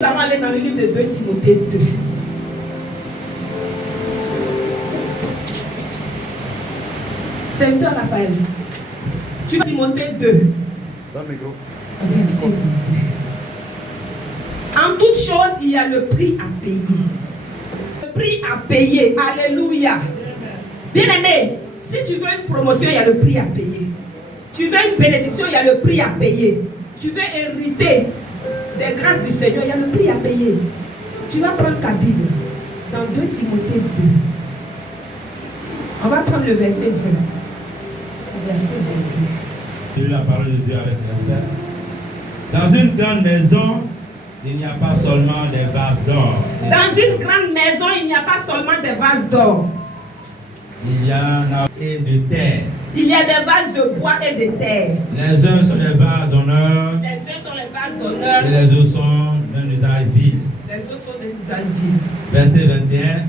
Nous allons aller dans le livre de 2 Timothée 2. Serviteur Raphaël, tu vas Timothée 2. Dans le micro. Verset 22. En toute chose, il y a le prix à payer. Le prix à payer. Alléluia. Bien-aimé, si tu veux une promotion, il y a le prix à payer. Tu veux une bénédiction, il y a le prix à payer. Tu veux hériter des grâces du Seigneur, il y a le prix à payer. Tu vas prendre ta Bible dans 2 Timothée 2. On va prendre le verset 20. Verset 22. J'ai eu la parole de Dieu avec respect. Dans une grande maison, il n'y a pas seulement des vases d'or. Dans une grande maison, il n'y a pas seulement des vases d'or. Il y en a et de terre. Il y a des vases de bois et de terre. Les uns sont des vases d'honneur. Les uns sont les vases d'honneur. Et les autres sont d'un usage vil. Les autres sont des usages vils. Verset 21.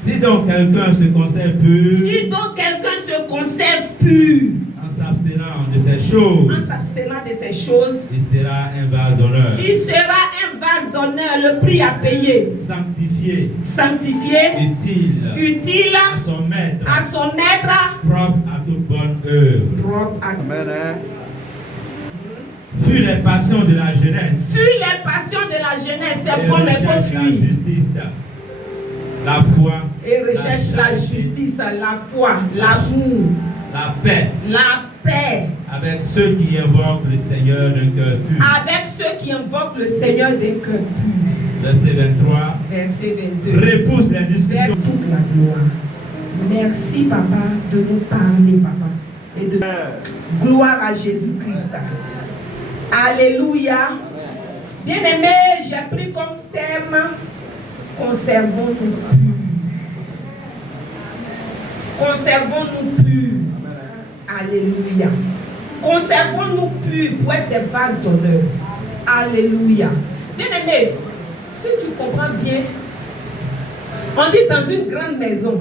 Si donc quelqu'un se conserve pur, Si donc quelqu'un se conserve pur, en s'abstenant de ces choses, en s'abstenant de ces choses, il sera un vase d'honneur. il sera un vase d'honneur, le prix à payer. Sanctifié, Sanctifié, utile à son maître, propre à toute bonne œuvre. propre à Amen. Hein? Fuis les passions de la jeunesse. Fuis les passions de la jeunesse, c'est Et bon, mais faut recherche la fuir. justice, la foi, Et recherche la justice, la foi, l'amour, la paix, avec ceux qui invoquent le Seigneur d'un cœur pur. avec ceux qui invoquent le Seigneur d'un cœur pur. Verset 23. Verset 22. Repousse les Vers discussions. toute la gloire. Merci, Papa, de nous parler, Papa. Et de gloire à Jésus-Christ. Alléluia. Bien-aimé, j'ai pris comme thème conservons-nous purs. Conservons-nous purs. Alléluia. Conservons-nous purs pour être des vases d'honneur. Alléluia. Bien-aimé, si tu comprends bien, on dit dans une grande maison,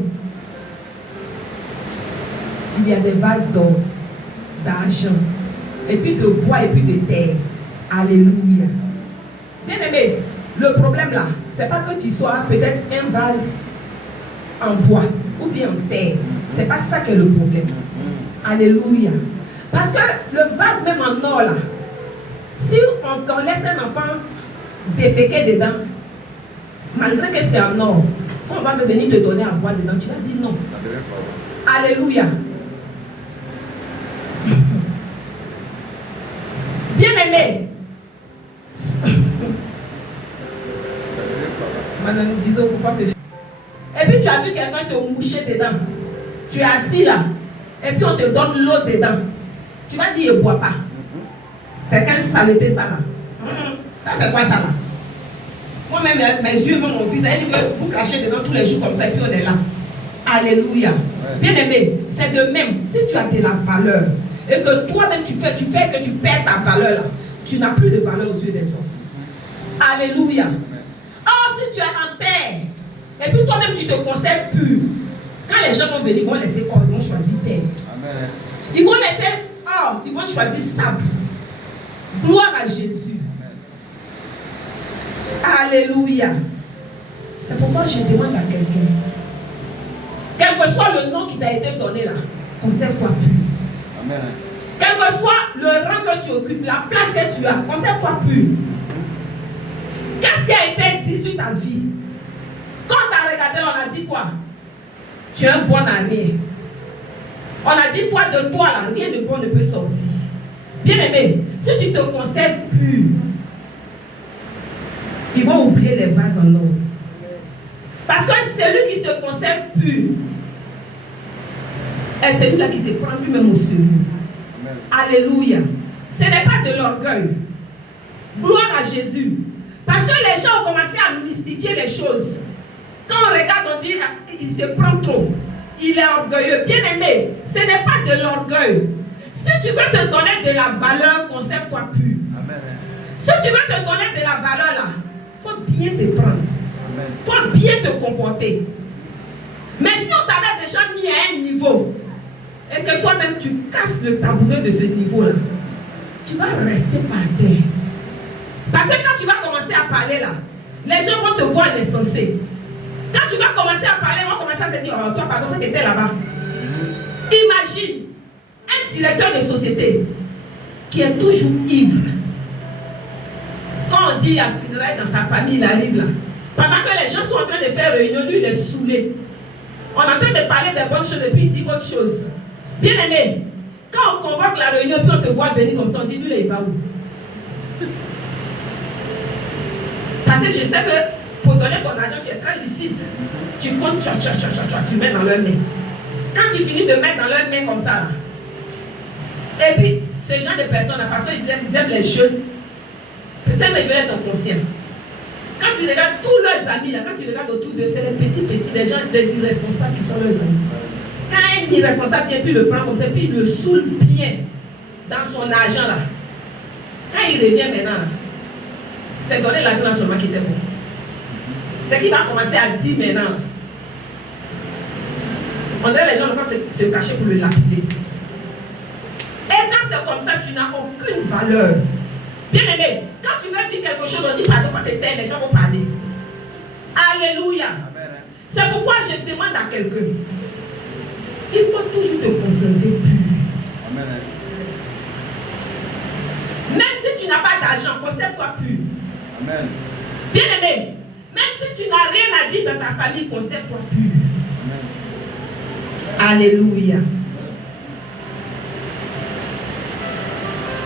il y a des vases d'or, d'argent, et puis de bois et puis de terre. Alléluia. Bien-aimé, le problème là, c'est pas que tu sois peut-être un vase en bois ou bien en terre. C'est pas ça qui est le problème. Alléluia. Parce que le vase même en or là, si on laisse un enfant déféquer dedans, malgré que c'est en or, quand on va venir te donner à boire dedans, tu vas dire non. Alléluia. Bien-aimé. Madame, disons pourquoi me. Et puis tu as vu quelqu'un se moucher dedans. Tu es assis là. Et puis on te donne l'eau dedans. Tu vas dire, ne bois pas. C'est quelle saleté ça là? Ça c'est quoi ça là? Moi-même, mes yeux, mon fils, elle dit que vous crachez dedans tous les jours comme ça et puis on est là. Alléluia. Bien-aimé, c'est de même. Si tu as de la valeur et que toi-même tu fais que tu perds ta valeur là, tu n'as plus de valeur aux yeux des hommes. Alléluia. Or, si tu es en terre et puis toi-même tu te conserves pur, quand les gens vont venir, ils vont laisser or, ils vont choisir terre. Amen. Ils vont laisser or, ils vont choisir sable. Gloire à Jésus. Alléluia. C'est pourquoi je demande à quelqu'un, quel que soit le nom qui t'a été donné là, conserve-toi pur. Amen. Quel que soit le rang que tu occupes, la place que tu as, conserve-toi pur. Qu'est-ce qui a été dit sur ta vie? Quand on t'a regardé, on a dit quoi? Tu es un bon année. On a dit quoi de toi là? Rien de bon ne peut sortir. Bien-aimé, si tu te conserves pur, ils vont oublier les vases en or. Parce que celui qui se conserve pur est celui-là qui se prend lui-même au sérieux. Alléluia. Ce n'est pas de l'orgueil. Gloire à Jésus. Parce que les gens ont commencé à mystifier les choses. Quand on regarde, on dit il se prend trop. Il est orgueilleux. Bien-aimé, ce n'est pas de l'orgueil. Si tu veux te donner de la valeur, conserve-toi pur. Amen. Si tu veux te donner de la valeur là, il faut bien te prendre. Amen. Il faut bien te comporter. Mais si on t'avait déjà mis à un niveau et que toi-même tu casses le tabouret de ce niveau là, tu vas rester par terre. Parce que quand tu vas commencer à parler là, les gens vont te voir insensé. Quand tu vas commencer à parler, ils vont commencer à se dire, oh, toi, pardon, tu étais là-bas. Imagine un directeur de société qui est toujours ivre. Quand on dit à funérailles dans sa famille, il arrive là. Pendant que les gens sont en train de faire réunion, lui, il est saoulé. On est en train de parler des bonnes choses et puis il dit autre chose. Bien aimé, quand on convoque la réunion, puis on te voit venir comme ça, on dit, lui, il va où? Parce que je sais que pour donner ton argent, tu es très lucide. Tu comptes, tu mets dans leur main. Quand tu finis de mettre dans leur main comme ça, là, et puis, ce genre de personnes, la façon ils aiment les jeunes, peut-être ils veulent être conscients. Quand tu regardes tous leurs amis, là, quand tu regardes autour d'eux, c'est les petits, des gens, des irresponsables qui sont leurs amis. Quand un irresponsable vient, puis il le prend comme ça, puis il le saoule bien dans son argent, là. Quand il revient maintenant, là, c'est donner l'argent là seulement qui était bon. C'est qu'il va commencer à dire maintenant, là. On dirait les gens ne vont pas se cacher pour le lapider. Et quand c'est comme ça, tu n'as aucune valeur. Bien aimé, quand tu veux dire quelque chose, on dit pardon, pas tes terres, les gens vont parler. Alléluia. C'est pourquoi je demande à quelqu'un, il faut toujours te conserver pur. Amen. Même si tu n'as pas d'argent, conserve-toi pur. Amen. Bien aimé, même si tu n'as rien à dire dans ta famille, conserve-toi pur. Amen. Alléluia.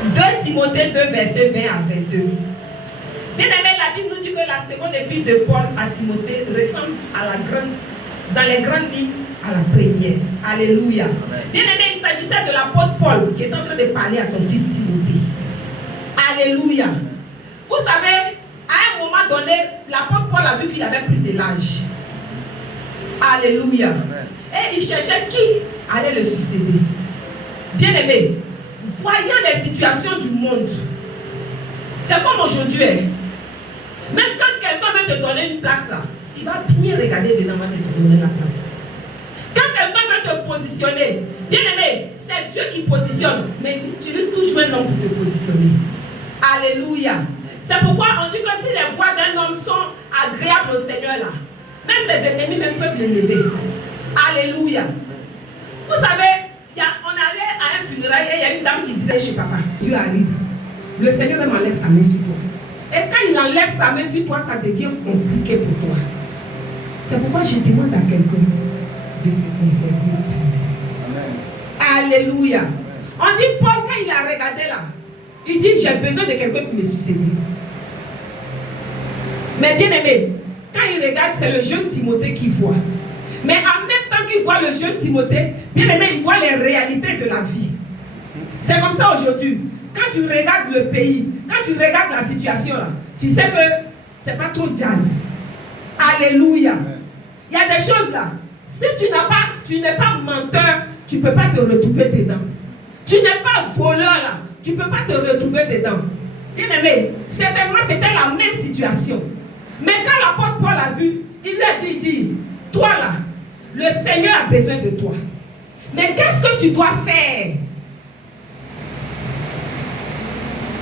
2 Timothée 2, verset 20 à 22. Bien aimé, la Bible nous dit que la seconde épître de Paul à Timothée ressemble à dans les grandes lignes à la première. Alléluia. Bien aimé, il s'agissait de l'apôtre Paul qui est en train de parler à son fils Timothée. Alléluia. Vous savez, à un moment donné, l'apôtre Paul a vu qu'il avait pris de l'âge. Alléluia. Et il cherchait qui allait le succéder. Bien aimé, voyant les situations du monde, c'est comme aujourd'hui. Même quand quelqu'un veut te donner une place là, il va bien regarder dedans avant de te donner la place. Quand quelqu'un veut te positionner, bien aimé, c'est Dieu qui positionne, mais il utilise toujours un homme pour te positionner. Alléluia. C'est pourquoi on dit que si les voix d'un homme sont agréables au Seigneur là, même ses ennemis même peuvent l'élever. Alléluia. Vous savez, on allait à un funérail et il y a une dame qui disait chez papa, Dieu arrive. Le Seigneur même enlève sa main sur toi. Et quand il enlève sa main sur toi, ça devient compliqué pour toi. C'est pourquoi je demande à quelqu'un de se conserver. Alléluia. On dit Paul, quand il a regardé là, il dit j'ai besoin de quelqu'un pour me succéder. Mais bien aimé, quand il regarde, c'est le jeune Timothée qui voit. Mais en même temps qu'il voit le jeune Timothée, bien aimé, il voit les réalités de la vie. C'est comme ça aujourd'hui. Quand tu regardes le pays, quand tu regardes la situation là, tu sais que c'est pas trop jazz. Alléluia. Il y a des choses là. Si tu n'es pas menteur, tu ne peux pas te retrouver dedans. Tu n'es pas voleur là, tu ne peux pas te retrouver dedans. Bien aimé, certainement c'était la même situation. Mais quand l'apôtre Paul a vu, il lui a dit, toi là, le Seigneur a besoin de toi. Mais qu'est-ce que tu dois faire?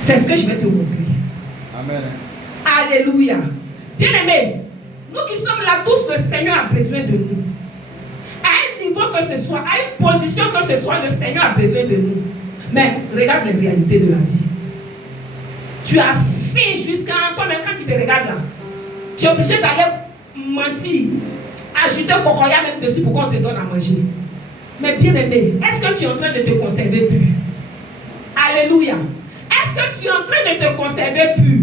C'est ce que je vais te montrer. Amen. Alléluia. Bien aimé, nous qui sommes là tous, le Seigneur a besoin de nous. À un niveau que ce soit, à une position que ce soit, le Seigneur a besoin de nous. Mais regarde les réalités de la vie. Tu as fait jusqu'à toi-même quand tu te regardes là. Tu es obligé d'aller mentir, ajouter cocoya même dessus pour qu'on te donne à manger. Mais bien aimé, est-ce que tu es en train de te conserver pur? Alléluia. Est-ce que tu es en train de te conserver pur?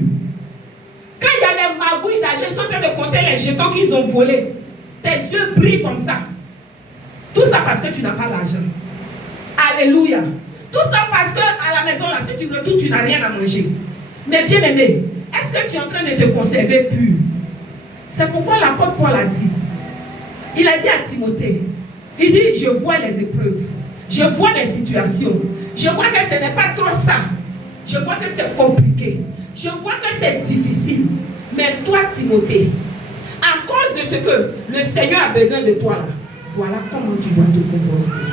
Quand il y a des magouilles d'argent, ils sont en train de compter les jetons qu'ils ont volés. Tes yeux brillent comme ça. Tout ça parce que tu n'as pas l'argent. Alléluia. Tout ça parce que à la maison, là, si tu veux tout, tu n'as rien à manger. Mais bien aimé, est-ce que tu es en train de te conserver pur? C'est pourquoi l'apôtre Paul a dit. Il a dit à Timothée, il dit, je vois les épreuves. Je vois les situations. Je vois que ce n'est pas trop ça. Je vois que c'est compliqué. Je vois que c'est difficile. Mais toi, Timothée, à cause de ce que le Seigneur a besoin de toi là, voilà comment tu dois te comporter.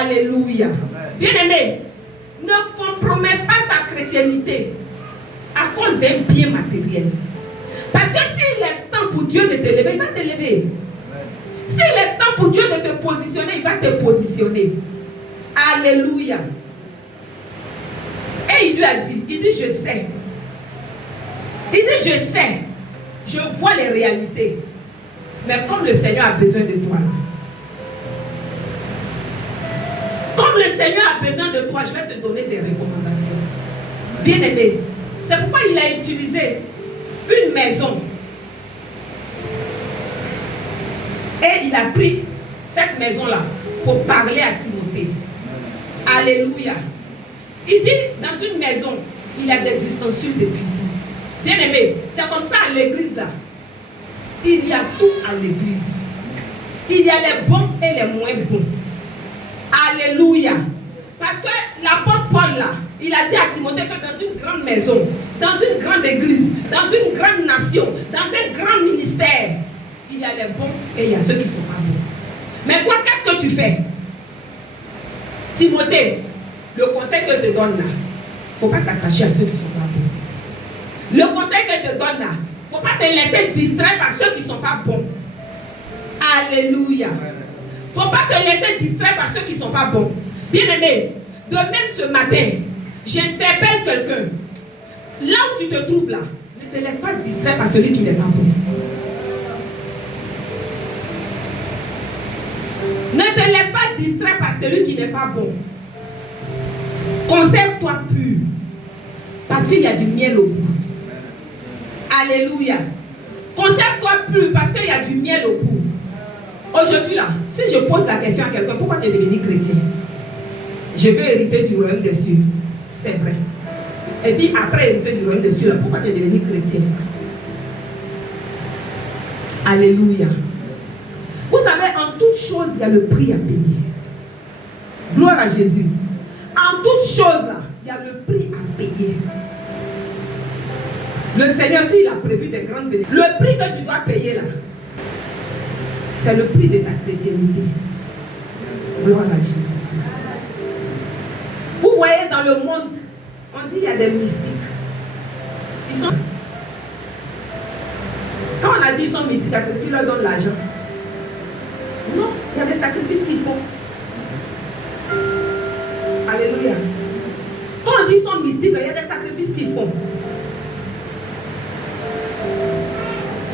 Alléluia. Bien-aimé, ne compromets pas ta chrétienté à cause d'un bien matériel. Parce que s'il est temps pour Dieu de te lever, il va te lever. S'il est temps pour Dieu de te positionner, il va te positionner. Alléluia. Et il lui a dit, je sais. Il dit, je sais. Je vois les réalités. Mais comme le Seigneur a besoin de toi, comme le Seigneur a besoin de toi, je vais te donner des recommandations. Bien aimé, c'est pourquoi il a utilisé une maison. Et il a pris cette maison-là pour parler à Timothée. Alléluia. Il dit, dans une maison, il y a des ustensiles de cuisine. Bien aimé, c'est comme ça à l'église là. Il y a tout à l'église. Il y a les bons et les moins bons. Alléluia. Parce que l'apôtre Paul là, il a dit à Timothée que dans une grande maison, dans une grande église, dans une grande nation, dans un grand ministère, il y a les bons et il y a ceux qui ne sont pas bons. Mais toi, qu'est-ce que tu fais? Timothée, le conseil que je te donne là, il ne faut pas t'attacher à ceux qui ne sont pas bons. Le conseil que je te donne là, il ne faut pas te laisser distraire par ceux qui ne sont pas bons. Alléluia. Il ne faut pas te laisser distraire par ceux qui ne sont pas bons. Bien aimé, de même ce matin, j'interpelle quelqu'un. Là où tu te trouves là, ne te laisse pas distraire par celui qui n'est pas bon. Ne te laisse pas distraire par celui qui n'est pas bon. Conserve-toi pur. Parce qu'il y a du miel au bout. Alléluia. Conserve-toi pur parce qu'il y a du miel au bout. Aujourd'hui là, si je pose la question à quelqu'un, pourquoi tu es devenu chrétien? Je veux hériter du royaume des cieux. C'est vrai. Et puis après hériter du royaume des cieux, là, pourquoi tu es devenu chrétien? Alléluia. Vous savez, en toute chose, il y a le prix à payer. Gloire à Jésus. En toute chose, là, il y a le prix à payer. Le Seigneur, s'il a prévu des grandes bénédictions, le prix que tu dois payer là, c'est le prix de ta chrétienté. Gloire à Jésus. Vous voyez dans le monde, on dit qu'il y a des mystiques. Ils sont... Quand on a dit qu'ils sont mystiques, c'est qu'ils leur donnent l'argent. Non, il y a des sacrifices qu'ils font. Alléluia. Quand on dit qu'ils sont mystiques, il y a des sacrifices qu'ils font.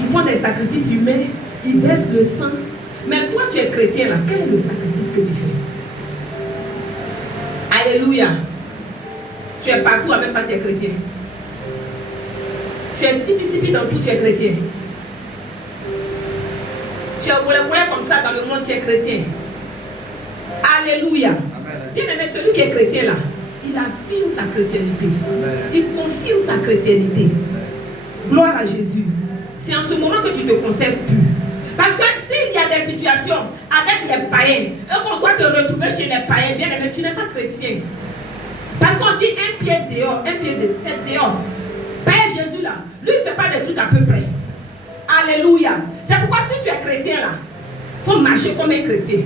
Ils font des sacrifices humains, ils versent le sang. Mais toi, tu es chrétien là, quel est le sacrifice que tu fais? Alléluia. Tu es partout en même temps, tu es chrétien. Tu es sipi dans tout, tu es chrétien. Tu es roulé comme ça dans le monde, tu es chrétien. Alléluia. Bien aimé, celui qui est chrétien là, il affirme sa chrétienté. Il confirme sa chrétienté. Gloire à Jésus. C'est en ce moment que tu te conserves plus. Parce que s'il y a des situations avec les païens, et qu'on doit te retrouver chez les païens, bien aimé, tu n'es pas chrétien. Parce qu'on dit un pied dehors, un pied dehors, c'est dehors. Père Jésus là, lui il ne fait pas des trucs à peu près. Alléluia. C'est pourquoi si tu es chrétien là, il faut marcher comme un chrétien.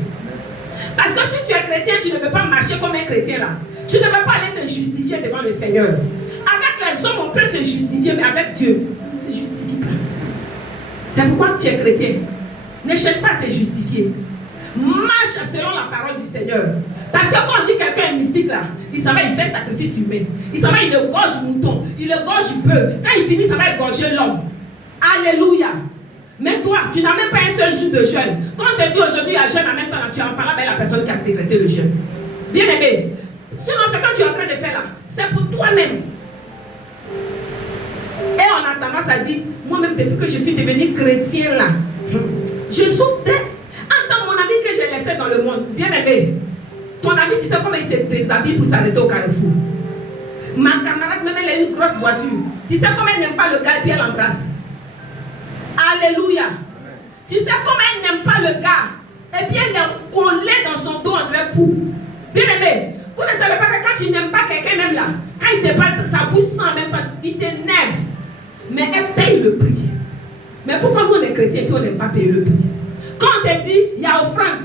Parce que si tu es chrétien, tu ne veux pas marcher comme un chrétien là. Tu ne veux pas aller te justifier devant le Seigneur. Avec les hommes, on peut se justifier, mais avec Dieu, on ne se justifie pas. C'est pourquoi tu es chrétien. Ne cherche pas à te justifier. Marche selon la parole du Seigneur. Parce que quand on dit quelqu'un est mystique là, il s'en va, il fait sacrifice humain. Il s'en va, il égorge mouton, il égorge bœuf. Quand il finit, ça va égorger l'homme. Alléluia. Mais toi, tu n'as même pas un seul jour de jeûne. Quand on te dit aujourd'hui il y a jeûne, en même temps, tu en parles avec la personne qui a décrété le jeûne. Bien aimé. Sinon, ce que tu es en train de faire là, c'est pour toi-même. Et on a tendance à dire, moi-même, depuis que je suis devenu chrétien là, je souffre entends mon ami que j'ai laissé dans le monde. Bien aimé. Ton ami, tu sais comment il se déshabille pour s'arrêter au carrefour. Ma camarade, même elle a une grosse voiture. Tu sais comment elle n'aime pas le gars et puis elle l'embrasse. Alléluia. Tu sais comment elle n'aime pas le gars et puis elle est collée dans son dos en vrai pour. Bien aimé. Vous ne savez pas que quand tu n'aimes pas quelqu'un même là, quand il te parle, sa bouche sent même pas, il t'énerve. Mais elle paye le prix. Mais pourquoi nous on est chrétiens et on n'aime pas payer le prix? Quand on te dit, il y a offrande.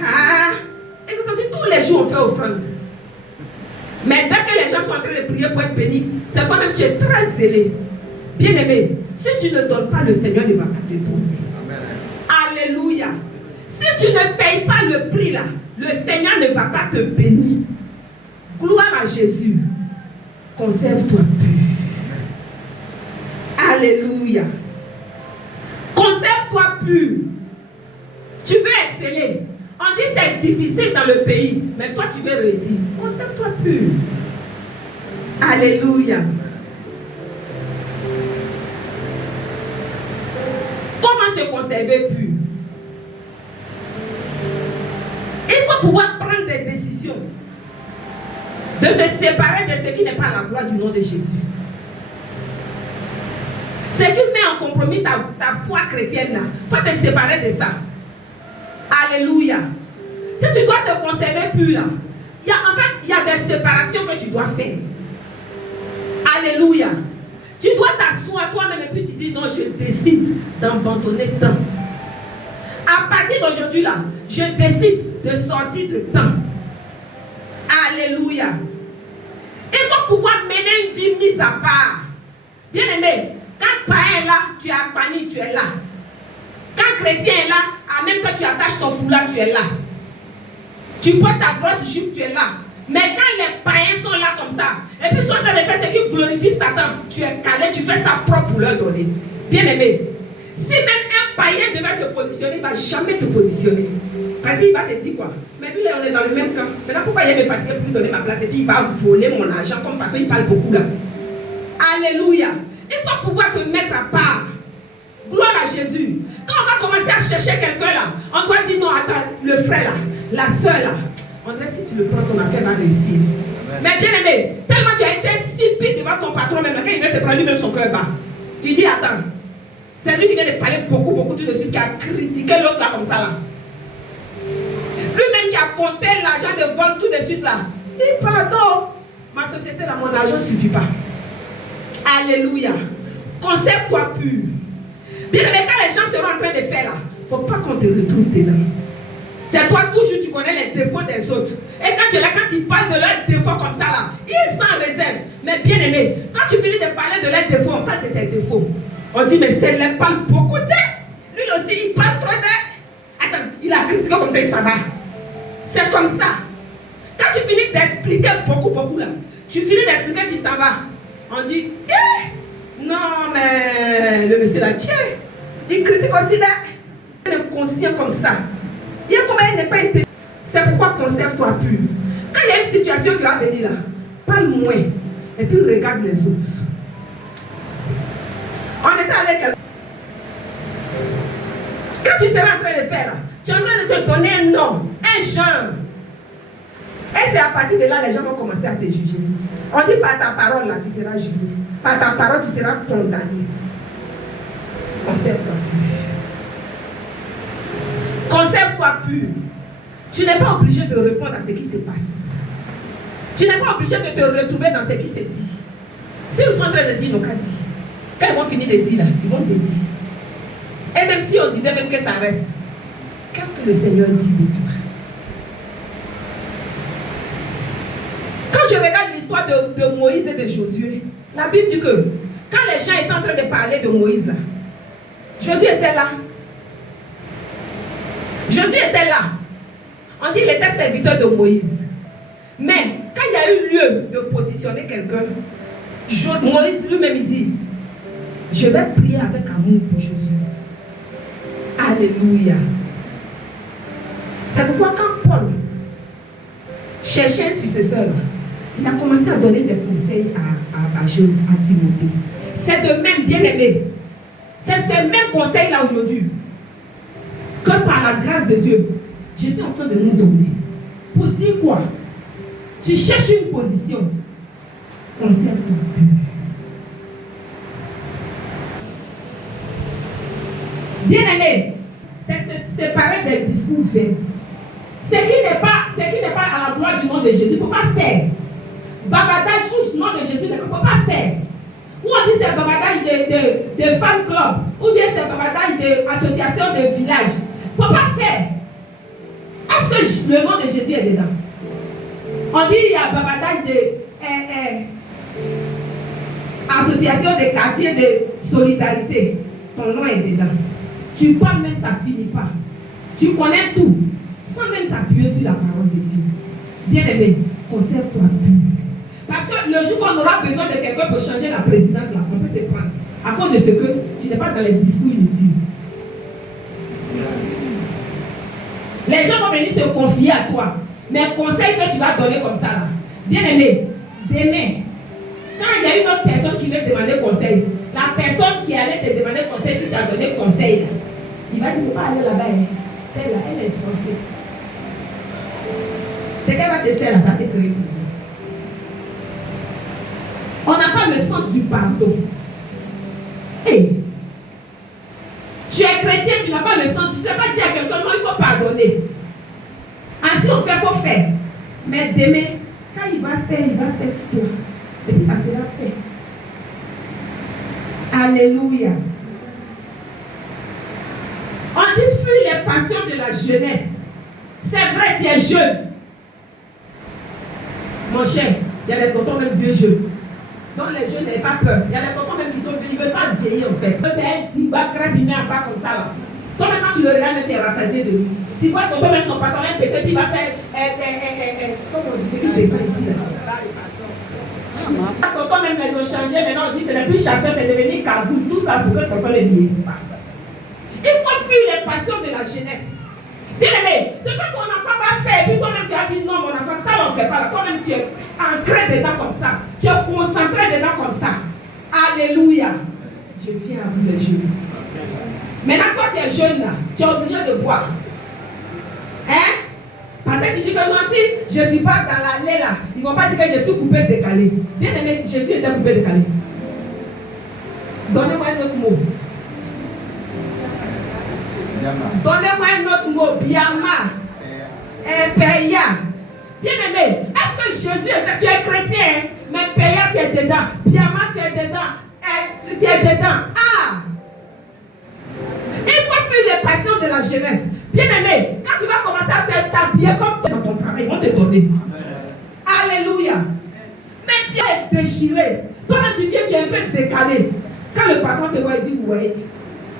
Ah, écoute aussi, tous les jours on fait offrande. Mais dès que les gens sont en train de prier pour être bénis, c'est quand même tu es très zélé. Bien-aimé, si tu ne donnes pas, le Seigneur ne va pas te donner. Alléluia. Si tu ne payes pas le prix là, le Seigneur ne va pas te bénir. Gloire à Jésus. Conserve-toi pur. Alléluia. Conserve-toi pur. Tu veux exceller. On dit c'est difficile dans le pays, mais toi tu veux réussir. Conserve-toi pur. Alléluia. Comment se conserver pur? Il faut pouvoir prendre des décisions de se séparer de ce qui n'est pas la gloire du nom de Jésus. Ce qui met en compromis ta foi chrétienne, il faut te séparer de ça. Alléluia. Si tu dois te conserver pur, là, il y a des séparations que tu dois faire. Alléluia. Tu dois t'asseoir toi-même et puis tu dis non, je décide d'abandonner temps. À partir d'aujourd'hui là, je décide de sortir de temps. Alléluia. Il faut pouvoir mener une vie mise à part. Bien aimé, quand païen est là, tu es panique, tu es là. Quand chrétien est là, en même temps tu attaches ton foulard, tu es là. Tu portes ta grosse jupe, tu es là. Mais quand les païens sont là comme ça, et puis sont en train de faire ce qui glorifie Satan, tu es calé, tu fais ça propre pour leur donner. Bien aimé, si même un païen devait te positionner, il ne va jamais te positionner. Parce qu'il va te dire quoi? Mais lui, on est dans le même camp. Maintenant, pourquoi il me fatiguer pour lui donner ma place et puis il va voler mon argent comme parce qu'il parle beaucoup là? Alléluia. Il faut pouvoir te mettre à part. Gloire à Jésus. Quand on va commencer à chercher quelqu'un là, on doit dire non, attends, le frère là, la soeur là. On dirait si tu le prends, ton affaire va réussir. Amen. Mais bien aimé, tellement tu as été si pire devant ton patron, même quand il vient te prendre, lui-même son cœur bat. Il dit attends, c'est lui qui vient de parler beaucoup tout de suite, qui a critiqué l'autre là comme ça là. Lui-même qui a compté l'argent de vol tout de suite là. Il dit pardon, ma société là, mon argent ne suffit pas. Alléluia. Conserve-toi pur. Bien aimé, quand les gens seront en train de faire là, il ne faut pas qu'on te retrouve dedans. C'est toi toujours, tu connais les défauts des autres. Et quand tu es là, quand ils parlent de leurs défauts comme ça là, ils sont en réserve. Mais bien aimé, quand tu finis de parler de leurs défauts, on parle de tes défauts. On dit, mais c'est les parle beaucoup de. Lui aussi, il parle trop de. Attends, il a critiqué comme ça, il s'en va. C'est comme ça. Quand tu finis d'expliquer beaucoup là, tu finis d'expliquer, tu t'en vas. On dit, non, mais le monsieur là, tiens, il critique aussi là. Il est conscient comme ça. Il y a combien il n'est pas été. C'est pourquoi conserve-toi pur. Quand il y a une situation qui va venir là, parle moins. Et puis regarde les autres. On était allé quelque... Quand tu seras en train de faire là, tu es en train de te donner un nom, un genre. Et c'est à partir de là, les gens vont commencer à te juger. On dit par ta parole là, tu seras jugé. Par ta parole, tu seras condamné. Conserve-toi pur. Conserve-toi pur. Tu n'es pas obligé de répondre à ce qui se passe. Tu n'es pas obligé de te retrouver dans ce qui se dit. Si ils sont en train de dire nos cas dit, quand ils vont finir de dire là, ils vont te dire. Et même si on disait même que ça reste, qu'est-ce que le Seigneur dit de toi? Quand je regarde l'histoire de Moïse et de Josué, la Bible dit que quand les gens étaient en train de parler de Moïse là, Josué était là. Josué était là. On dit qu'il était serviteur de Moïse. Mais quand il y a eu lieu de positionner quelqu'un, Moïse lui-même il dit, je vais prier avec amour pour Josué. Alléluia. C'est pourquoi quand Paul cherchait un successeur, il a commencé à donner des conseils à Timothée. C'est de même, bien aimé. C'est ce même conseil-là aujourd'hui que par la grâce de Dieu, je suis en train de nous donner. Pour dire quoi? Tu cherches une position. Conserve-toi pur. Bien aimé, c'est se séparer des discours vains. Ce qui n'est pas à la gloire du nom de Jésus, il ne faut pas faire. Bavardage au nom de Jésus, il ne faut pas faire. Ou on dit c'est bavardage de fan club, ou bien c'est bavardage d'association de village. Il ne faut pas faire. Est-ce que le nom de Jésus est dedans? On dit il y a babadage de association des quartiers de solidarité. Ton nom est dedans. Tu parles même, ça ne finit pas. Tu connais tout, sans même t'appuyer sur la parole de Dieu. Bien-aimé, conserve-toi pur. Parce que le jour qu'on aura besoin de quelqu'un pour changer la présidente, là, on peut te prendre. À cause de ce que tu n'es pas dans les discours inutiles. Les gens vont venir se confier à toi. Mais le conseil que tu vas donner comme ça, là, bien-aimé, demain, quand il y a une autre personne qui veut te demander conseil, la personne qui allait te demander conseil, qui t'a donné conseil, là, il va dire, il ne faut pas aller là-bas. Hein. Celle-là, elle est censée. Ce qu'elle va te faire, là, ça te crée. On n'a pas le sens du pardon. Hey, tu es chrétien, tu n'as pas le sens. Tu ne sais pas dire à quelqu'un, non, il faut pardonner. Ainsi on fait, il faut faire. Mais demain, quand il va faire sur toi. Et puis ça sera fait. Alléluia. On dit fuis les passions de la jeunesse. C'est vrai, tu es jeune. Mon cher, il y a des tontons même vieux jeunes. Donc les jeunes n'avaient pas peur. Il y a des tontons même qui sont vieux, ils ne veulent pas vieillir en fait. Tu es un petit bas crabiné en bas comme ça là. Toi même quand tu le regardes, tu es rassasié de lui. Tu vois tonton même son patron est pété, puis il va faire comment on dit, c'est qui descend ici là. Tonton même les ont changé, maintenant on dit ce n'est plus chasseur, c'est devenu cagoule. Tout ça pour que tonton ne vieillisse pas. Il faut fuir les passions de la jeunesse. Bien aimé, ce que ton enfant va faire, puis toi-même tu as dit non, mon enfant, ça on ne fait pas là. Toi-même tu es ancré dedans comme ça. Tu es concentré dedans comme ça. Alléluia. Je viens à vous les jeunes. Maintenant, toi tu es jeune là, tu es obligé de boire. Hein? Parce que tu dis que moi si je ne suis pas dans l'allée là, ils ne vont pas dire que je suis coupé décalé. Bien aimé, Jésus était coupé décalé. Donnez-moi un autre mot. Donnez-moi un autre mot, Biama. Paya. Bien aimé, est-ce que Jésus était, tu es chrétien, mais Paya tu es dedans, Biama tu es dedans, tu es dedans. Ah! Il faut fuir les passions de la jeunesse. Bien aimé, quand tu vas commencer à t'habiller comme dans ton travail, ils vont te donner. Alléluia. Mais tu es déchiré. Toi-même tu viens, tu es un peu décalé. Quand le patron te voit, il dit, ouais,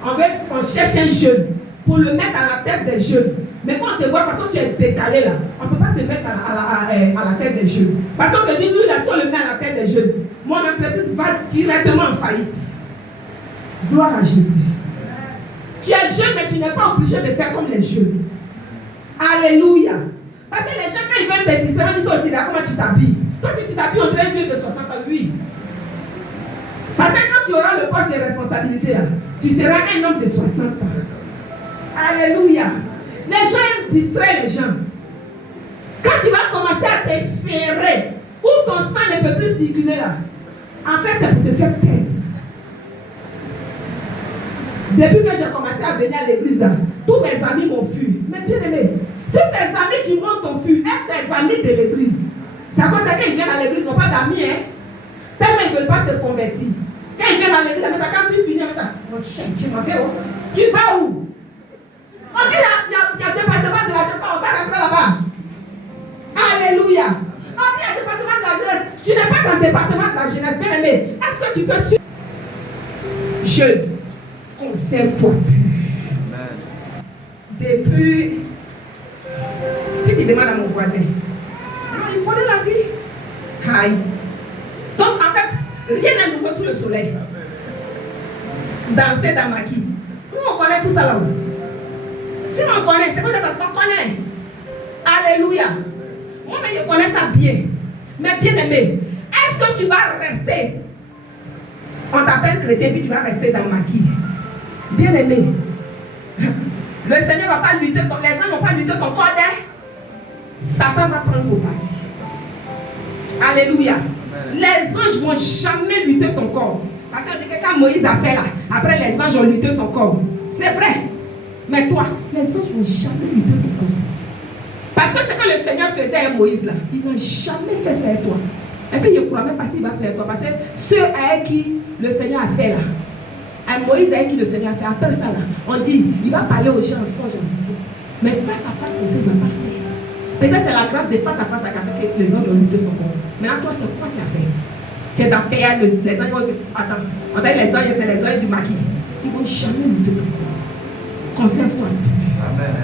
on cherche un jeune pour le mettre à la tête des jeunes. Mais quand on te voit, parce que tu es décalé là, on ne peut pas te mettre à la tête des jeunes. Parce qu'on te dit, lui, là, si on le met à la tête des jeunes, mon entreprise va directement en faillite. Gloire à Jésus. Tu es jeune, mais tu n'es pas obligé de faire comme les jeunes. Alléluia. Parce que les gens, quand ils veulent te distraire, ils disent aussi là, comment tu t'habilles. Toi, si tu t'habilles, on dirait un vieux de 60 ans, oui. Parce que quand tu auras le poste de responsabilité, là, tu seras un homme de 60 ans. Alléluia. Les gens aiment distraire les gens. Quand tu vas commencer à te serrer, où ton sang ne peut plus circuler là, en fait, c'est pour te faire perdre. Depuis que j'ai commencé à venir à l'église, là, tous mes amis m'ont fui. Mais bien aimé, si tes amis du monde t'ont fui, aide tes amis de l'église. C'est à cause de qu'ils viennent à l'église, ils n'ont pas d'amis, hein. Tellement ils ne veulent pas se convertir. Quand ils viennent à l'église, quand tu finis, mon chien, tu m'as fait où? Tu vas où? On dit il y a un département de la jeunesse, on va rentrer là-bas. Alléluia. On dit il y a un département de la jeunesse. Tu n'es pas dans le département de la jeunesse, bien aimé. Est-ce que tu peux suivre? Jeune, conserve-toi pur. Depuis, si tu demandes à mon voisin, non, il connaît la vie. Aïe. Donc en fait, rien n'est nouveau sous le soleil. Danser dans maquis. Nous on connaît tout ça là-haut. Si on connaît, c'est quoi ça on connaît. Alléluia. Moi, mais je connais ça bien. Mais bien aimé, est-ce que tu vas rester? On t'appelle chrétien, puis tu vas rester dans maquis. Bien aimé. Le Seigneur ne va pas lutter, les gens ne vont pas lutter ton corps. Satan va prendre vos parties. Alléluia. Les anges ne vont jamais lutter ton corps. Parce que quand Moïse a fait là, après les anges ont lutté son corps. C'est vrai. Mais toi, les anges ne vont jamais lutter ton corps. Parce que ce que le Seigneur faisait à Moïse là, il n'a jamais fait ça à toi. Et puis je ne crois même pas qu'il va faire toi. Parce que ceux avec qui le Seigneur a fait là, à Moïse avec qui le Seigneur a fait, après ça là, on dit, il va parler aux gens en songe en vision. Mais face à face comme ça, il ne va pas faire. Peut-être c'est la grâce de face à face qui a fait que les anges ont lutté son corps. Maintenant, toi, c'est quoi tu as fait? Tu es dans PA, les anges vont dire, attends, on a dit les anges, c'est les anges du maquis. Ils ne vont jamais lutter ton corps. Conserve-toi. Amen.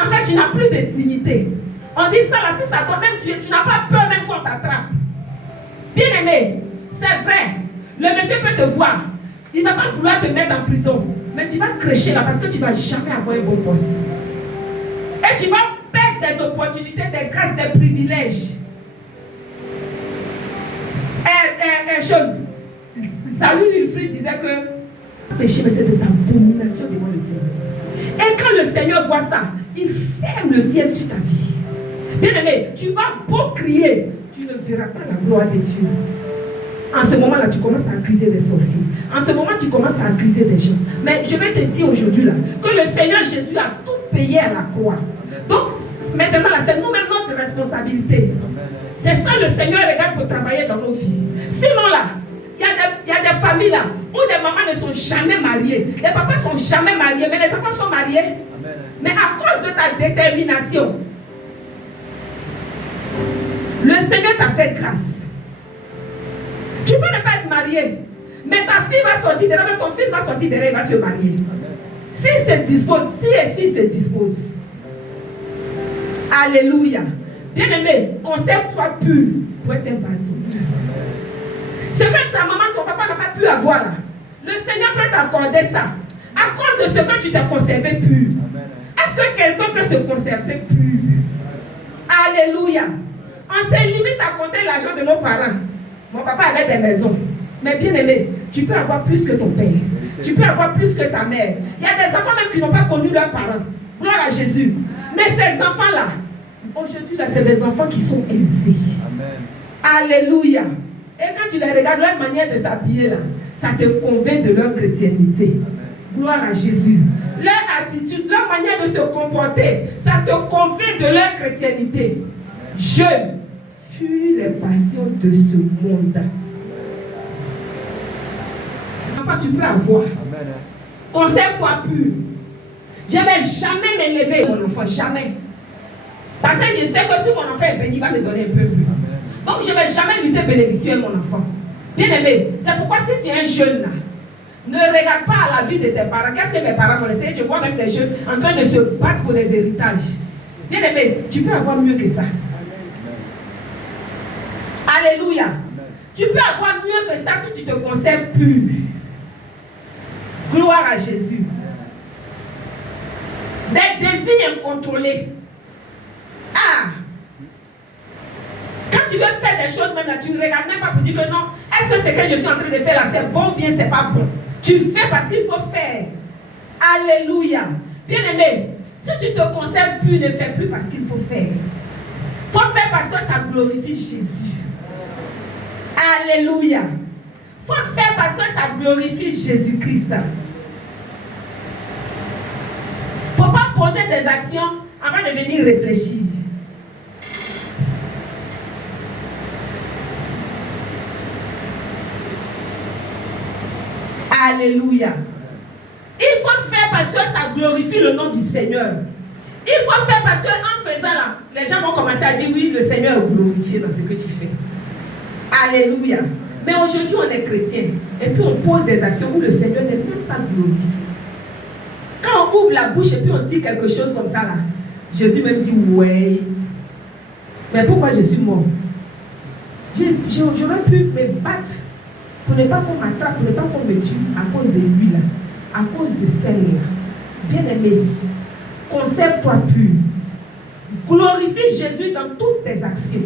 En fait, tu n'as plus de dignité. On dit ça là, si ça toi-même, tu n'as pas peur même qu'on t'attrape. Bien aimé, c'est vrai. Le monsieur peut te voir. Il ne va pas vouloir te mettre en prison. Mais tu vas crécher là parce que tu ne vas jamais avoir un bon poste. Et tu vas perdre des opportunités, des grâces, des privilèges. Salut Wilfried disait que péché, mais c'est des abominations devant le Seigneur. Et quand le Seigneur voit ça, il ferme le ciel sur ta vie. Bien aimé, tu vas beau crier, tu ne verras pas la gloire de Dieu. En ce moment-là, tu commences à accuser des sorciers. En ce moment, tu commences à accuser des gens. Mais je vais te dire aujourd'hui là, que le Seigneur Jésus a tout payé à la croix. Donc, maintenant là, c'est nous-mêmes notre responsabilité. C'est ça le Seigneur regarde pour travailler dans nos vies. Sinon là, il y a des familles là, où des mamans ne sont jamais mariées. Les papas ne sont jamais mariés, mais les enfants sont mariés. Amen. Mais à cause de ta détermination, le Seigneur t'a fait grâce. Tu peux ne pas être marié, mais ta fille va sortir derrière, mais ton fils va sortir derrière, il va se marier. S'il se dispose, s'il se dispose. Alléluia. Bien-aimé, conserve-toi pur pour être un vase d'honneur. Ce que ta maman, ton papa n'a pas pu avoir là, le Seigneur peut t'accorder ça. À cause de ce que tu t'es conservé pur. Est-ce que quelqu'un peut se conserver pur? Alléluia. On se limite à compter l'argent de nos parents. Mon papa avait des maisons. Mais bien aimé, tu peux avoir plus que ton père. Tu peux avoir plus que ta mère. Il y a des enfants même qui n'ont pas connu leurs parents. Gloire à Jésus. Mais ces enfants-là, aujourd'hui, là, c'est des enfants qui sont aisés. Amen. Alléluia. Et quand tu les regardes, leur manière de s'habiller, là, ça te convainc de leur chrétiennité. Amen. Gloire à Jésus. Leur attitude, leur manière de se comporter, ça te convainc de leur chrétiennité. Je fuis les passions de ce monde. Enfin, tu peux avoir. Amen. Conserve-toi pur. Je ne vais jamais m'élever, mon enfant, jamais. Parce que je sais que si mon enfant est béni, il va me donner un peu plus. Donc je ne vais jamais lutter bénédiction à mon enfant. Bien aimé, c'est pourquoi si tu es un jeune là, ne regarde pas à la vie de tes parents. Qu'est-ce que mes parents m'ont laissé? Je vois même des jeunes en train de se battre pour des héritages. Bien aimé, tu peux avoir mieux que ça. Alléluia. Amen. Tu peux avoir mieux que ça si tu te conserves pur. Gloire à Jésus. Des désirs incontrôlés. Ah! Quand tu veux faire des choses, même là, tu ne regardes même pas pour dire que non. Est-ce que ce que je suis en train de faire là, c'est bon ou bien c'est pas bon? Tu fais parce qu'il faut faire. Alléluia. Bien aimé, si tu te conserves plus, ne fais plus parce qu'il faut faire. Il faut faire parce que ça glorifie Jésus. Alléluia. Il faut faire parce que ça glorifie Jésus-Christ. Il ne faut pas poser des actions avant de venir réfléchir. Alléluia. Il faut faire parce que ça glorifie le nom du Seigneur. Il faut faire parce qu'en faisant là, les gens vont commencer à dire oui, le Seigneur est glorifié dans ce que tu fais. Alléluia. Mais aujourd'hui, on est chrétien. Et puis on pose des actions où le Seigneur n'est même pas glorifié. Quand on ouvre la bouche et puis on dit quelque chose comme ça là, Jésus même dit ouais. Mais pourquoi je suis mort? J'aurais pu me battre pour ne pas qu'on m'attrape, pour ne pas qu'on me tue à cause de lui là, à cause de celle-là. Bien aimé, conserve-toi pur. Glorifie Jésus dans toutes tes actions.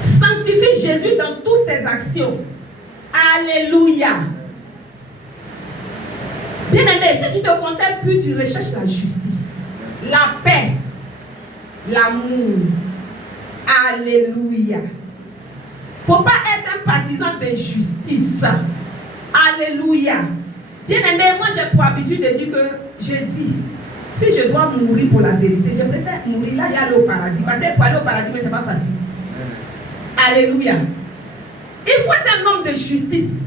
Sanctifie Jésus dans toutes tes actions. Alléluia. Bien aimé, si tu te conserves pur, tu recherches la justice, la paix, l'amour. Alléluia. Il ne faut pas être un partisan d'injustice. Alléluia. Bien aimé, moi j'ai pour habitude de dire que je dis, si je dois mourir pour la vérité, je préfère mourir là et aller au paradis. Parce que pour aller au paradis, ce n'est pas facile. Alléluia. Il faut être un homme de justice.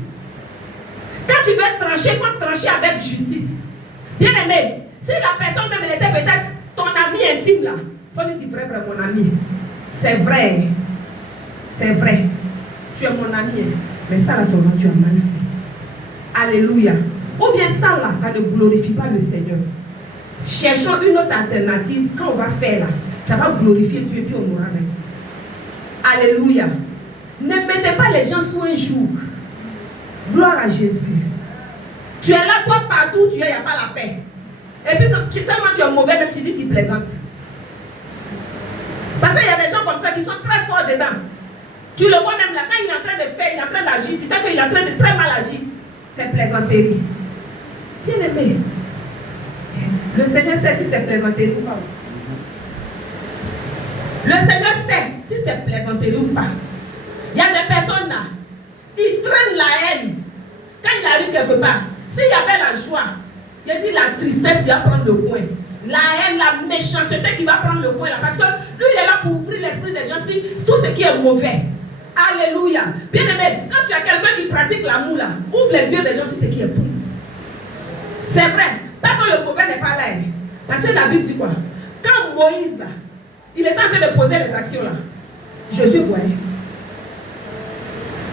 Quand tu veux trancher, il faut trancher avec justice. Bien aimé, si la personne même elle était peut-être ton ami intime là, il faut dire tu es vrai, mon ami. C'est vrai. C'est vrai. Tu es mon ami. Mais ça là seulement tu as mal fait. Alléluia. Ou bien ça là, ça ne glorifie pas le Seigneur. Cherchons une autre alternative. Quand on va faire là, ça va glorifier Dieu et puis on aura merci. Alléluia. Ne mettez pas les gens sous un joug. Gloire à Jésus. Tu es là, toi, partout où tu es, il n'y a pas la paix. Et puis, tellement tu es mauvais, même tu dis tu plaisantes. Parce qu'il y a des gens comme ça qui sont très forts dedans. Tu le vois même là, quand il est en train de faire, il est en train d'agir, tu sais qu'il est en train de très mal agir. C'est plaisanterie. Bien aimé. Le Seigneur sait si c'est plaisanterie ou pas. Le Seigneur sait si c'est plaisanterie ou pas. Il y a des personnes là, ils traînent la haine. Quand il arrive quelque part, s'il y avait la joie, il dit la tristesse qui va prendre le coin. La haine, la méchanceté qui va prendre le coin là. Parce que lui, il est là pour ouvrir l'esprit des gens sur tout ce qui est mauvais. Alléluia. Bien aimé, quand tu as quelqu'un qui pratique l'amour là, ouvre les yeux des gens sur ce qui est bon. C'est vrai. Pas que le mauvais n'est pas là. Parce que la Bible dit quoi? Quand Moïse là, il était en train de poser les actions là, Jésus voyait.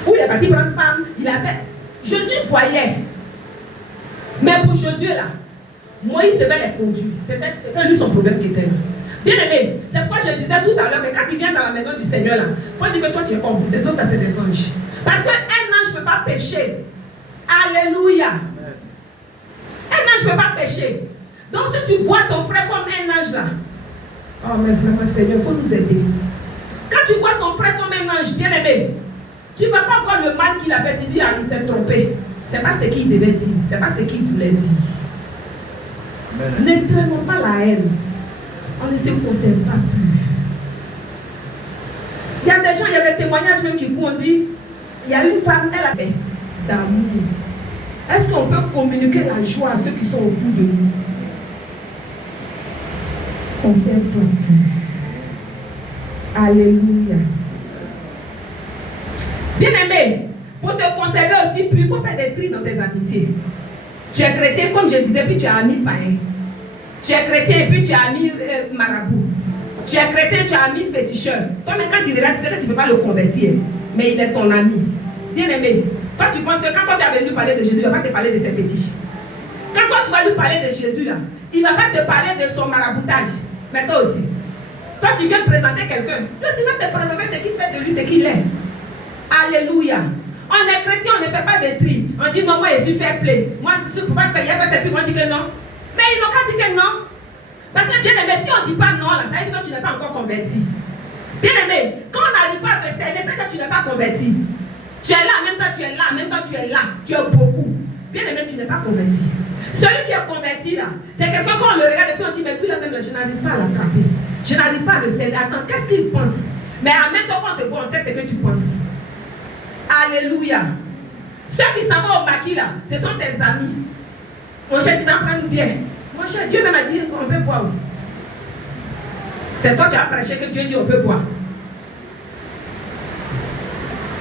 Où il est parti prendre femme, il a fait. Jésus voyait. Mais pour Jésus là, Moïse devait les conduire. C'était lui son problème qui était là. Bien aimé, c'est pourquoi je disais tout à l'heure que quand il vient dans la maison du Seigneur là, il faut dire que toi tu es homme, les autres c'est des anges. Parce qu'un ange ne peut pas pécher. Alléluia. Un ange ne peut pas pécher. Donc si tu vois ton frère comme un ange là, oh mais vraiment Seigneur, il faut nous aider. Quand tu vois ton frère comme un ange, bien aimé, tu ne vas pas voir le mal qu'il a fait, tu dis, ah, il s'est trompé. Ce n'est pas ce qu'il devait dire, ce n'est pas ce qu'il voulait dire. Ne traînons pas la haine. On ne se concerne pas plus. Il y a des gens, il y a des témoignages même qui vont dire, il y a une femme, elle a fait d'amour. Est-ce qu'on peut communiquer la joie à ceux qui sont autour de nous? Conserve-toi plus. Alléluia. Bien aimé, pour te conserver aussi plus, il faut faire des tris dans tes amitiés. Tu es chrétien, comme je disais, puis tu as ami païen. Tu es chrétien, puis tu as ami marabout. Tu es chrétien, tu as ami féticheur. Toi, mais quand il est là, tu sais que tu ne peux pas le convertir. Mais il est ton ami. Bien aimé, toi, tu penses que quand toi, tu as venu parler de Jésus, il ne va pas te parler de ses fétiches. Quand toi, tu vas lui parler de Jésus, là, il ne va pas te parler de son maraboutage. Mais toi aussi. Toi, tu viens présenter quelqu'un. Lui aussi, il va te présenter ce qu'il fait de lui, ce qu'il est. Alléluia. On est chrétien, on ne fait pas de tri. On dit non, moi je suis fair play. Moi, je ne peux pas payer faire cette pub, on dit que non. Mais ils n'ont qu'à dire que non. Parce que bien aimé, si on ne dit pas non, là, ça veut dire que tu n'es pas encore converti. Bien aimé, quand on n'arrive pas à te céder, c'est que tu n'es pas converti. Tu es là, en même temps tu es là, en même temps tu es là. Tu es beaucoup. Bien aimé, tu n'es pas converti. Celui qui est converti là, c'est quelqu'un quand on le regarde et puis on dit, mais lui là même, là, je n'arrive pas à l'attraper. Je n'arrive pas à le céder. Attends, qu'est-ce qu'il pense? Mais en même temps, quand on te voit, on sait ce que tu penses. Alléluia. Ceux qui s'en vont au maquis là, ce sont tes amis. Mon cher, tu t'en prends bien. Mon cher, Dieu même a dit qu'on peut boire. C'est toi qui as prêché que Dieu dit on peut boire.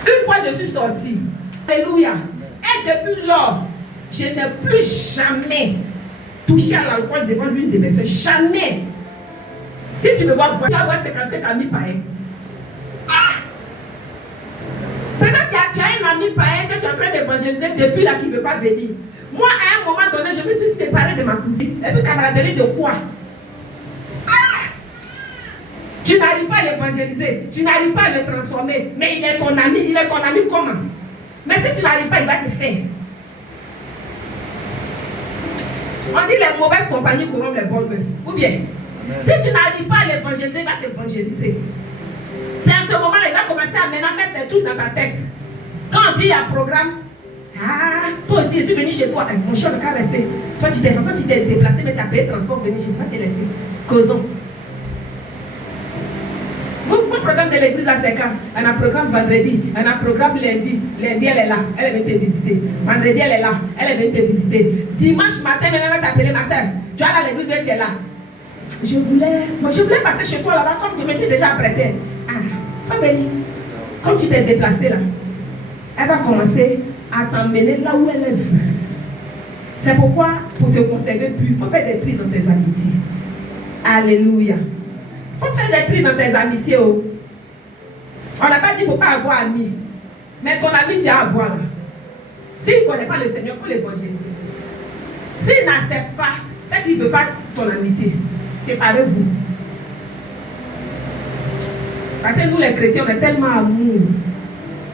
Une fois je suis sortie. Alléluia. Et depuis lors, je n'ai plus jamais touché à l'alcool devant l'une de mes soeurs. Jamais. Si tu me vois boire, tu vas voir 55 amis païens. Peut-être que tu as un ami païen que tu es en train d'évangéliser depuis là qui ne veut pas venir. Moi, à un moment donné, je me suis séparée de ma cousine. Et puis, camaraderie de quoi? Tu n'arrives pas à l'évangéliser. Tu n'arrives pas à le transformer. Mais il est ton ami. Il est ton ami comment? Mais si tu n'arrives pas, il va te faire. On dit les mauvaises compagnies corrompent les bonnes mœurs. Ou bien, si tu n'arrives pas à l'évangéliser, il va t'évangéliser. C'est à ce moment-là, il va commencer à maintenant mettre des trucs dans ta tête. Quand on dit il y a un programme, ah, toi aussi, je suis venu chez toi, mon cher, ne peut pas rester. Toi, tu t'es déplacé, mais tu as payé le transport, venir chez toi, te laisser. Causons. Mon programme de l'église, là, c'est quand? Elle a un programme vendredi, elle a un programme lundi. Lundi, elle est là, elle est venue te visiter. Vendredi, elle est là, elle est venue te visiter. Dimanche matin, même elle va t'appeler ma soeur. Tu vas à l'église, mais tu es là. Je voulais passer chez toi là-bas, comme je me suis déjà apprêtée. Ah, faut venir. Comme tu t'es déplacé là, elle va commencer à t'emmener là où elle est vue. C'est pourquoi, pour te conserver plus, il faut faire des tris dans tes amitiés. Alléluia. Il faut faire des tri dans tes amitiés. Oh. On n'a pas dit qu'il ne faut pas avoir amis. Mais ton ami, tu as à avoir là. S'il ne connaît pas le Seigneur, il faut l'évangéliser. S'il n'accepte pas, c'est qu'il ne veut pas ton amitié. Séparez-vous. Parce que nous les chrétiens, on est tellement amour.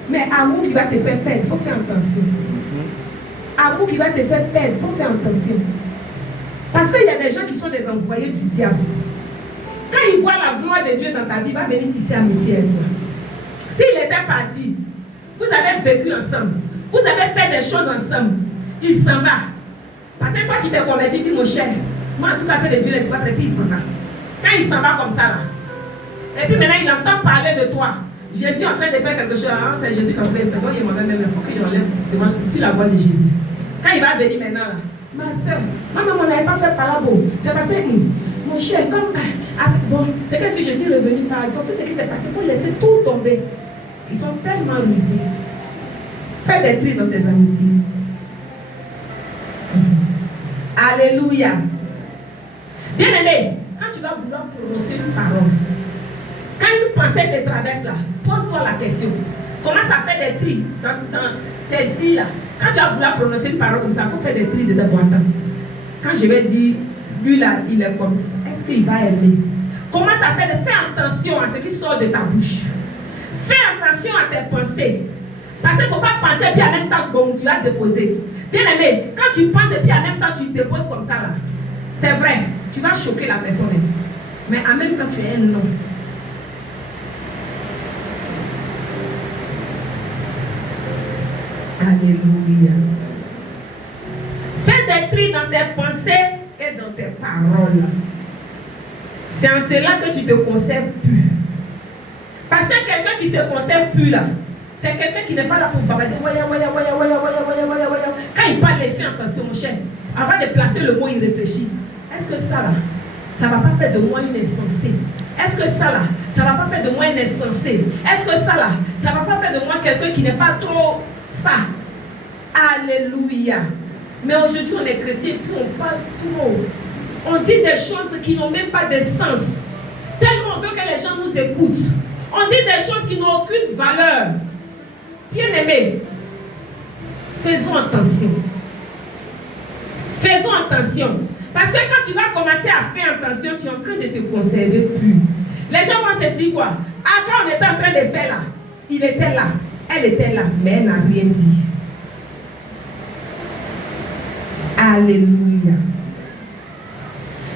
Mais amour qui va te faire perdre, il faut faire attention. Amour qui va te faire perdre, il faut faire attention. Parce qu'il y a des gens qui sont des envoyés du diable. Quand ils voient la gloire de Dieu dans ta vie, il va venir tisser amitié avec toi. S'il était parti, vous avez vécu ensemble, vous avez fait des choses ensemble, il s'en va. Parce que toi qui t'es converti, dis mon cher, moi en tout cas, fait de Dieu les fois, et puis il s'en va. Quand il s'en va comme ça là, et puis maintenant il entend parler de toi. Jésus est en train de faire quelque chose, hein, c'est Jésus qui en train de faire. Donc il m'a même, il faut qu'il enlève sur la voie de Jésus. Quand il va venir maintenant là, ma soeur, maman, on n'avait pas fait par là beau. C'est parce que, mon cher, comme, bon, c'est que si je suis revenu par tout ce qui s'est passé, il faut laisser tout tomber. Ils sont tellement rusés. Fais des tri dans tes amitiés. Alléluia. Bien aimé, quand tu vas vouloir prononcer une parole, quand une pensée te traverse là, pose-toi la question. Comment ça fait des tri dans tes dits là? Quand tu vas vouloir prononcer une parole comme ça, il faut faire des tri de temps en temps. Quand je vais dire, lui là, il est comme ça, est-ce qu'il va aimer? Comment ça fait de faire attention à ce qui sort de ta bouche? Fais attention à tes pensées. Parce qu'il ne faut pas penser et puis en même temps, bon, tu vas déposer. Bien aimé, quand tu penses et puis en même temps, tu déposes comme ça là, c'est vrai, tu vas choquer la personne. Mais en même temps, tu es un non. Alléluia. Fais des tri dans tes pensées et dans tes paroles. C'est en cela que tu te conserves plus. Parce que quelqu'un qui se conserve plus là, c'est quelqu'un qui n'est pas là pour bavarder. Quand il parle, il fait attention, mon cher. Avant de placer le mot, il réfléchit. Est-ce que ça là, ça ne va pas faire de moi une insensée? Est-ce que ça là, ça ne va pas faire de moi une insensée? Est-ce que ça là, ça ne va pas faire de moi quelqu'un qui n'est pas trop ça? Alléluia. Mais aujourd'hui, on est chrétien, puis on parle trop. On dit des choses qui n'ont même pas de sens. Tellement on veut que les gens nous écoutent. On dit des choses qui n'ont aucune valeur. Bien aimé, faisons attention. Faisons attention. Parce que quand tu vas commencer à faire attention, tu es en train de te conserver plus. Les gens vont se dire quoi? Ah, quand on était en train de faire là, il était là, elle était là, mais elle n'a rien dit. Alléluia.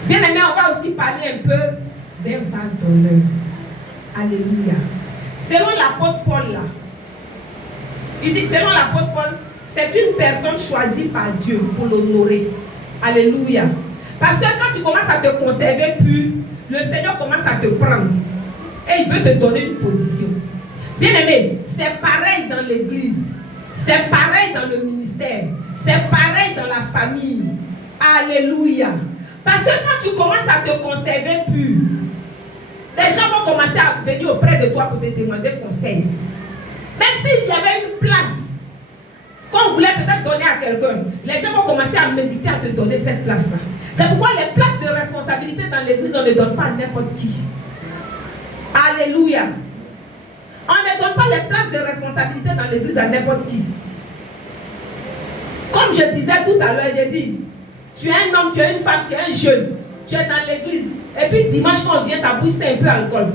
Bien aimé, on va aussi parler un peu d'un vase d'honneur. Alléluia. Selon l'apôtre Paul là, il dit selon l'apôtre Paul, c'est une personne choisie par Dieu pour l'honorer. Alléluia. Parce que quand tu commences à te conserver plus, le Seigneur commence à te prendre. Et il veut te donner une position. Bien aimé, c'est pareil dans l'église. C'est pareil dans le ministère. C'est pareil dans la famille. Alléluia. Parce que quand tu commences à te conserver plus, les gens vont commencer à venir auprès de toi pour te demander conseil. Même s'il y avait une place qu'on voulait peut-être donner à quelqu'un, les gens vont commencer à méditer à te donner cette place-là. C'est pourquoi les places de responsabilité dans l'église, on ne donne pas à n'importe qui. Alléluia. On ne donne pas les places de responsabilité dans l'église à n'importe qui. Comme je disais tout à l'heure, j'ai dit, tu es un homme, tu es une femme, tu es un jeune, tu es dans l'église. Et puis dimanche quand on vient, ta bouche c'est un peu alcool.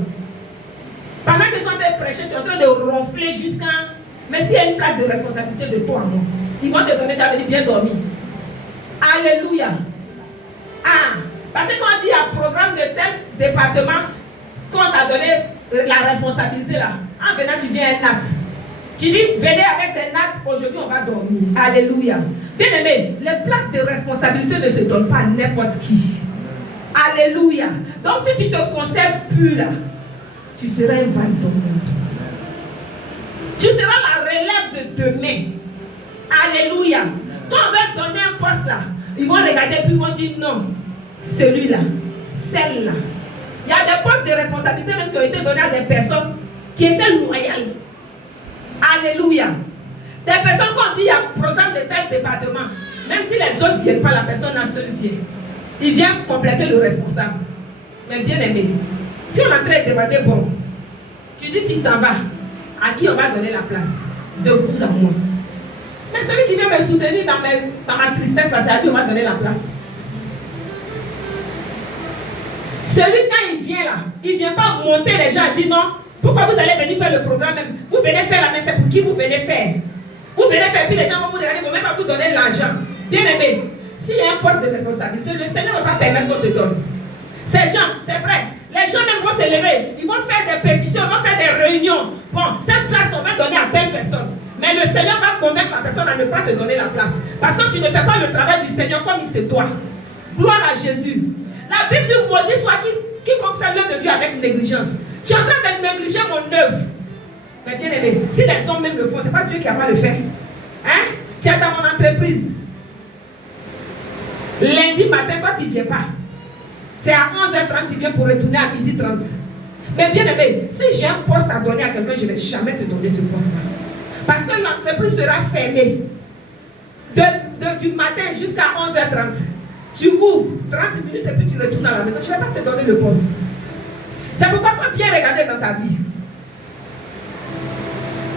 Pendant que ils sont en train de prêcher, tu es en train de ronfler jusqu'à... Mais s'il y a une place de responsabilité de toi, non, ils vont te donner, tu as bien dormi. Alléluia. Ah, parce que quand on dit à programme de tel département, quand on t'a donné la responsabilité là, en venant tu viens un acte. Tu dis, venez avec des nattes, aujourd'hui on va dormir. Alléluia. Bien aimé, les places de responsabilité ne se donnent pas à n'importe qui. Alléluia. Donc si tu te conserves plus là, tu seras un vase d'honneur. Tu seras la relève de demain. Alléluia. Quand on va te donner un poste là, ils vont regarder puis ils vont dire non, celui-là, celle-là. Il y a des postes de responsabilité même qui ont été donnés à des personnes qui étaient loyales. Alléluia. Des personnes qu'on dit il y a un programme de tel département, même si les autres ne viennent pas, la personne en seul vient. Il vient compléter le responsable. Mais bien aimé, si on est en train de demander, bon, tu dis tu t'en vas, à qui on va donner la place? De vous dans moi. Mais celui qui vient me soutenir dans ma tristesse, c'est à lui on va donner la place. Celui quand il vient là, il ne vient pas monter les gens et dire non, pourquoi vous allez venir faire le programme même? Vous venez faire la messe, c'est pour qui vous venez faire? Vous venez faire, puis les gens vont vous regarder, ils ne vont même pas vous donner l'argent. Bien aimé, s'il y a un poste de responsabilité, le Seigneur ne va pas permettre qu'on te donne. Ces gens, c'est vrai, les gens même vont se lever, ils vont faire des pétitions, ils vont faire des réunions. Bon, cette place, on va donner à telle personne. Mais le Seigneur va convaincre la personne à ne pas te donner la place. Parce que tu ne fais pas le travail du Seigneur comme il se doit. Gloire à Jésus. La Bible dit maudit soit quiconque fait l'œuvre de Dieu avec négligence. Tu es en train de négliger mon œuvre. Mais bien aimé, si les hommes même le font, ce n'est pas Dieu qui a pas le fait. Hein? Tu es dans mon entreprise. Lundi matin, toi tu ne viens pas. C'est à 11h30, tu viens pour retourner à 12h30. Mais bien aimé, si j'ai un poste à donner à quelqu'un, je ne vais jamais te donner ce poste-là. Parce que l'entreprise sera fermée du matin jusqu'à 11h30. Tu ouvres 30 minutes et puis tu retournes à la maison. Je ne vais pas te donner le poste. C'est pourquoi il faut bien regarder dans ta vie.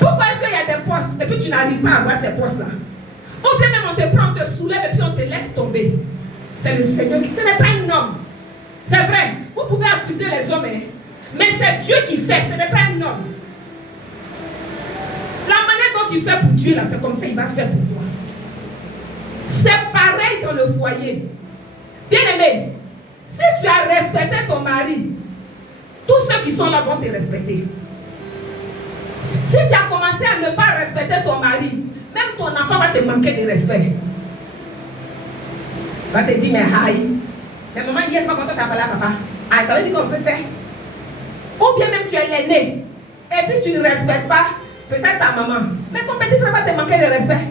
Pourquoi est-ce qu'il y a des postes et puis tu n'arrives pas à avoir ces postes-là? Ou bien même on te prend, on te soulève et puis on te laisse tomber. C'est le Seigneur qui... Ce n'est pas un homme. C'est vrai, vous pouvez accuser les hommes, hein? Mais c'est Dieu qui fait, ce n'est pas un homme. La manière dont tu fais pour Dieu, là, c'est comme ça il va faire pour toi. C'est pareil dans le foyer. Bien aimé, si tu as respecté ton mari, tous ceux qui sont là vont te respecter. Si tu as commencé à ne pas respecter ton mari, même ton enfant va te manquer de respect. Il va se dire, mais aïe, mais maman, hier, c'est pas quand tu as parlé à papa. Ah, ça veut dire qu'on peut faire. Ou bien même tu es l'aîné, et puis tu ne respectes pas peut-être ta maman. Mais ton petit frère va te manquer de respect.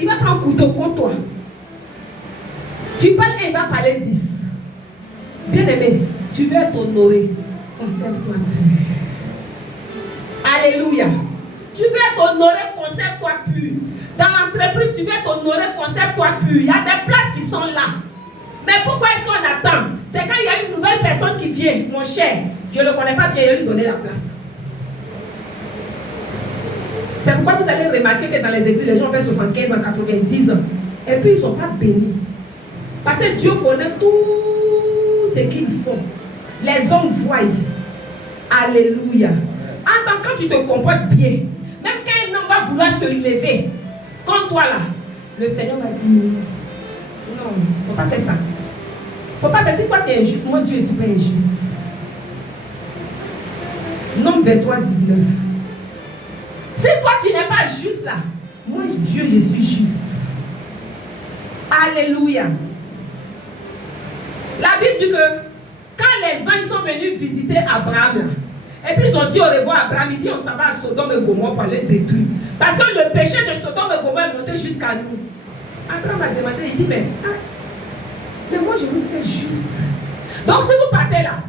Il va prendre un couteau contre toi. Tu parles et il va parler 10. Bien aimé, tu veux être honoré. Conserve-toi pur. Alléluia. Tu veux être honoré, conserve-toi pur. Dans l'entreprise, tu veux être honoré, conserve-toi pur. Il y a des places qui sont là. Mais pourquoi est-ce qu'on attend? C'est quand il y a une nouvelle personne qui vient, mon cher, je ne le connais pas bien, je vais lui donner la place. C'est pourquoi vous allez remarquer que dans les églises, les gens font 75 ans, 90 ans. Et puis ils ne sont pas bénis. Parce que Dieu connaît tout ce qu'ils font. Les hommes voient. Alléluia. Quand tu te comportes bien, même quand un homme va vouloir se lever, comme toi là, le Seigneur va dire non, il ne faut pas faire ça. Il ne faut pas faire ça. Si toi tu es injuste, moi Dieu est super injuste. Nombre 23, 19. Si toi tu n'es pas juste là, moi Dieu je suis juste. Alléluia. La Bible dit que quand les anges sont venus visiter Abraham là, et puis ils ont dit au revoir à Abraham, il dit on s'en va à Sodome et Gomorrhe pour aller détruire. Parce que le péché de Sodome et Gomorrhe est monté jusqu'à nous. Abraham a demandé, il dit mais moi je vous sais juste. Donc si vous partez là,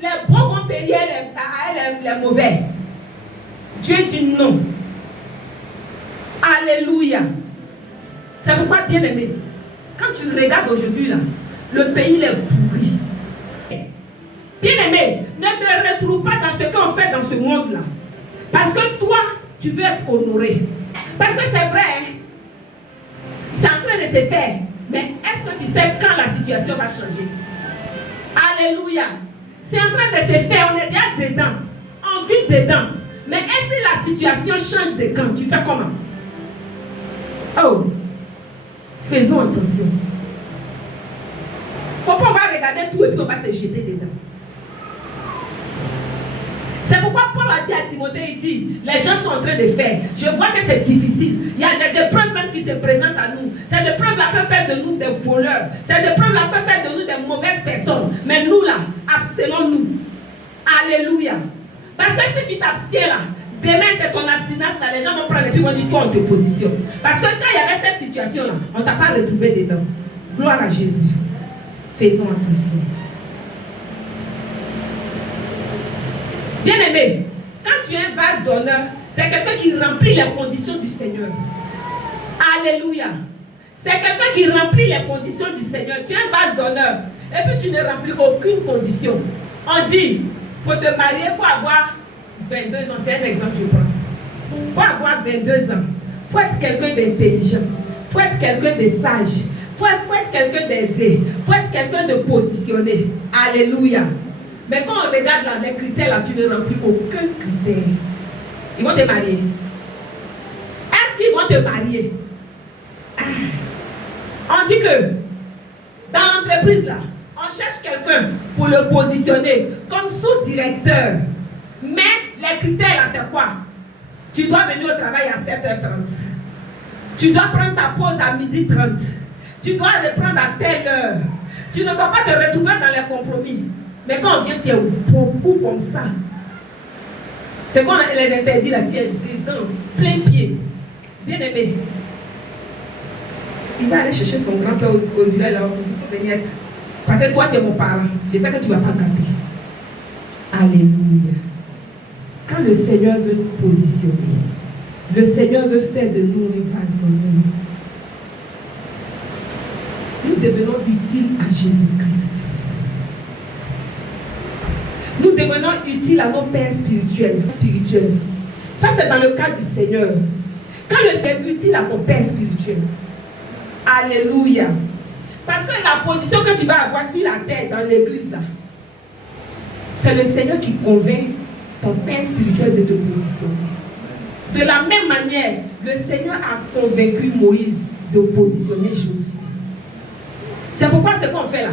les bons vont payer les mauvais. Dieu dit non. Alléluia. C'est pourquoi, bien aimé, quand tu regardes aujourd'hui là, le pays est pourri. Bien aimé, ne te retrouve pas dans ce qu'on fait dans ce monde-là. Parce que toi, tu veux être honoré. Parce que c'est vrai, c'est en train de se faire. Mais est-ce que tu sais quand la situation va changer? Alléluia. C'est en train de se faire, on est déjà dedans. On vit dedans. Mais est-ce que la situation change de camp? Tu fais comment? Oh, faisons attention. Pourquoi on va regarder tout et puis on va se jeter dedans? C'est pourquoi Paul a dit à Timothée, il dit, les gens sont en train de faire. Je vois que c'est difficile. Il y a des épreuves même qui se présentent à nous. Ces épreuves-là peuvent faire de nous des voleurs. Ces épreuves-là peuvent faire de nous des mauvaises personnes. Mais nous là, abstenons-nous. Alléluia. Parce que si tu t'abstiens là, demain c'est ton abstinence là, les gens vont prendre et puis vont dire toi on te positionne. Parce que quand il y avait cette situation là, on ne t'a pas retrouvé dedans. Gloire à Jésus. Faisons attention. Bien aimé, quand tu es un vase d'honneur, c'est quelqu'un qui remplit les conditions du Seigneur. Alléluia. C'est quelqu'un qui remplit les conditions du Seigneur. Tu es un vase d'honneur. Et puis tu ne remplis aucune condition. On dit, pour te marier, il faut avoir 22 ans. C'est un exemple que je prends. Il faut avoir 22 ans. Il faut être quelqu'un d'intelligent. Il faut être quelqu'un de sage. Il faut être quelqu'un d'aisé. Il faut être quelqu'un de positionné. Alléluia. Mais quand on regarde là, les critères, là, tu ne remplis aucun critère. Ils vont te marier. Est-ce qu'ils vont te marier? On dit que dans l'entreprise là, on cherche quelqu'un pour le positionner comme sous-directeur. Mais les critères là, c'est quoi? Tu dois venir au travail à 7h30. Tu dois prendre ta pause à 12h30. Tu dois reprendre à telle heure. Tu ne dois pas te retrouver dans les compromis. Mais quand on vient, tu es beaucoup comme ça. C'est quand on les interdit là, tu es dedans, plein pied. Bien aimé. Il va aller chercher son grand-père au village là, pour venir être. Parce que toi, tu es mon parent. C'est ça que tu ne vas pas garder. Alléluia. Quand le Seigneur veut nous positionner, le Seigneur veut faire de nous une vase d'honneur. Nous devenons utiles à Jésus-Christ. Nous devenons utiles à nos pères spirituels. Ça, c'est dans le cas du Seigneur. Quand le Seigneur est utile à ton père spirituel. Alléluia. Parce que la position que tu vas avoir sur la terre dans l'église, c'est le Seigneur qui convainc ton père spirituel de te positionner. De la même manière, le Seigneur a convaincu Moïse de positionner Josué. C'est pourquoi ce qu'on fait là.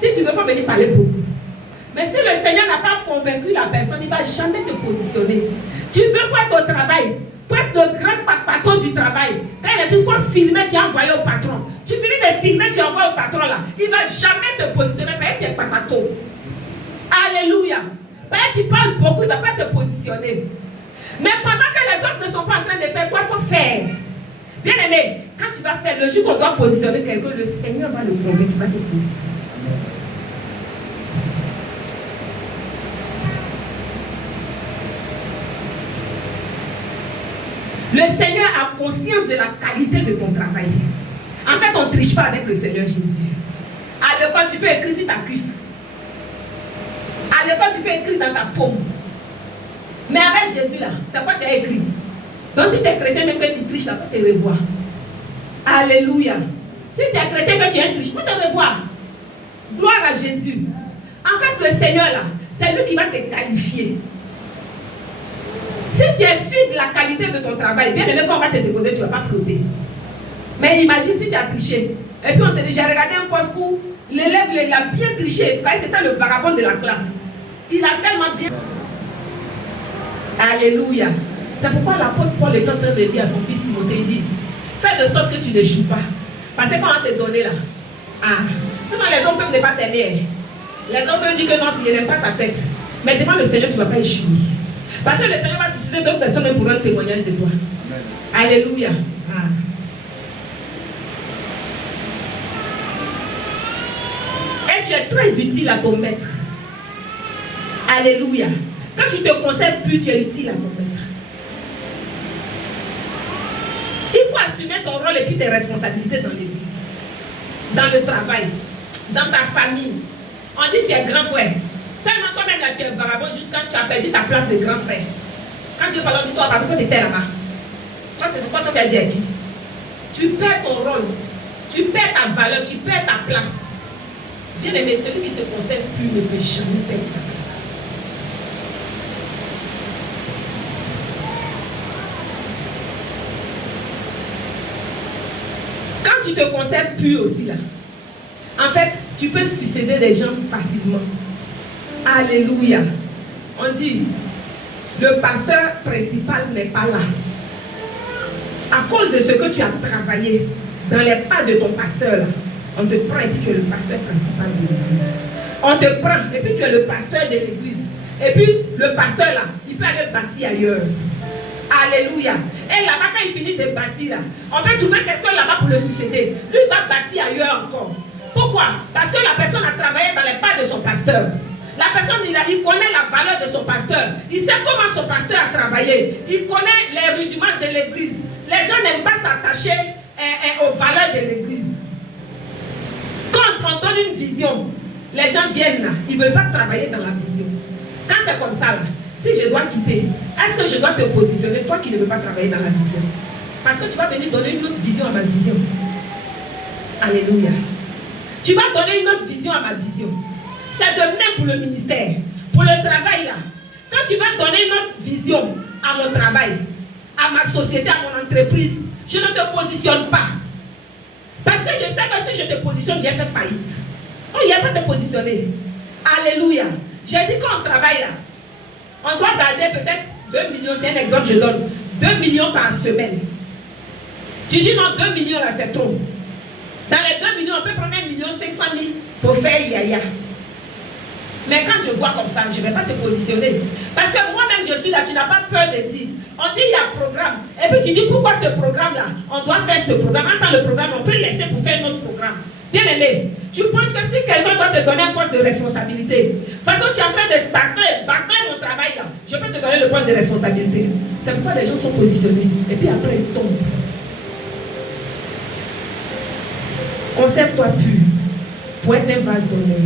Si tu veux pas venir parler beaucoup. Mais si le Seigneur n'a pas convaincu la personne, il ne va jamais te positionner. Tu veux faire ton travail. Pour être le grand patron du travail. Quand il a dit, il faut filmer, tu as envoyé au patron. Tu finis de filmer, tu envoies au patron là. Il ne va jamais te positionner. Mais tu es patron. Alléluia. Tu parles beaucoup, il ne va pas te positionner. Mais pendant que les autres ne sont pas en train de faire, toi, il faut faire. Bien aimé, quand tu vas faire, le jour qu'on doit positionner quelqu'un, le Seigneur va le convaincre, il va te positionner. Le Seigneur a conscience de la qualité de ton travail. En fait, on ne triche pas avec le Seigneur Jésus. À l'école, tu peux écrire sur ta cuisse. À l'école, tu peux écrire dans ta paume. Mais avec Jésus, là, c'est quoi tu as écrit? Donc, si tu es chrétien, même que tu triches, là, faut te revoir. Alléluia. Si tu es chrétien, que tu es triche, faut te revoir. Gloire à Jésus. En fait, le Seigneur, là, c'est lui qui va te qualifier. Si tu es sûr de la qualité de ton travail, bien aimé, quand on va te déposer, tu ne vas pas flotter. Mais imagine si tu as triché. Et puis on te dit, j'ai regardé un poste où l'élève, il a bien triché. C'était le vagabond de la classe. Il a tellement bien... Alléluia. C'est pourquoi l'apôtre Paul est en train de dire à son fils Timothée, il dit, fais de sorte que tu n'échoues pas. Parce que quand on te donné là, sinon les hommes peuvent ne pas t'aimer. Les hommes peuvent dire que non, il n'aime pas sa tête. Mais devant le Seigneur, tu ne vas pas échouer. Parce que le Seigneur va susciter d'autres personnes pour rendre témoignage de toi. Amen. Alléluia. Et tu es très utile à ton maître. Alléluia. Quand tu te conserves plus, tu es utile à ton maître. Il faut assumer ton rôle et puis tes responsabilités dans l'église, dans le travail, dans ta famille. On dit tu es grand frère. Tellement toi-même là tu es vagabond jusqu'à quand tu as perdu ta place de grand frère. Quand tu parles de toi, pourquoi tu étais là-bas? Toi, c'est pourquoi toi tu as dit à qui? Tu perds ton rôle, tu perds ta valeur, tu perds ta place. Bien aimé, celui qui se conserve plus ne peut jamais perdre sa place. Quand tu te conserves plus aussi là, en fait, tu peux succéder des gens facilement. Alléluia. On dit, le pasteur principal n'est pas là. À cause de ce que tu as travaillé dans les pas de ton pasteur là, on te prend et puis tu es le pasteur principal de l'église. On te prend et puis tu es le pasteur de l'église. Et puis le pasteur là, il peut aller bâtir ailleurs. Alléluia. Et là-bas, quand il finit de bâtir là, on peut trouver quelqu'un là-bas pour le succéder. Lui, il va bâtir ailleurs encore. Pourquoi? Parce que la personne a travaillé dans les pas de son pasteur. La personne, il connaît la valeur de son pasteur. Il sait comment son pasteur a travaillé. Il connaît les rudiments de l'église. Les gens n'aiment pas s'attacher aux valeurs de l'église. Quand on donne une vision, les gens viennent là, ils ne veulent pas travailler dans la vision. Quand c'est comme ça là, si je dois quitter, est-ce que je dois te positionner, toi qui ne veux pas travailler dans la vision? Parce que tu vas venir donner une autre vision à ma vision. Alléluia. Tu vas donner une autre vision à ma vision. C'est de même pour le ministère, pour le travail là. Quand tu vas donner une autre vision à mon travail, à ma société, à mon entreprise, je ne te positionne pas. Parce que je sais que si je te positionne, j'ai fait faillite. Oh, il n'y a pas de positionner. Alléluia. J'ai dit qu'on travaille là. On doit garder peut-être 2 millions, c'est un exemple que je donne. 2 millions par semaine. Tu dis non, 2 millions là, c'est trop. Dans les 2 millions, on peut prendre 1,5 million pour faire yaya. Mais quand je vois comme ça, je ne vais pas te positionner. Parce que moi-même, je suis là, tu n'as pas peur de dire. On dit il y a un programme. Et puis tu dis pourquoi ce programme-là? On doit faire ce programme. Quand le programme, on peut le laisser pour faire notre programme. Bien aimé, tu penses que si quelqu'un doit te donner un poste de responsabilité, de toute façon, tu es en train de bâcler mon travail là, je peux te donner le poste de responsabilité. C'est pourquoi les gens sont positionnés. Et puis après, ils tombent. Conserve-toi pur pour être un vase d'honneur.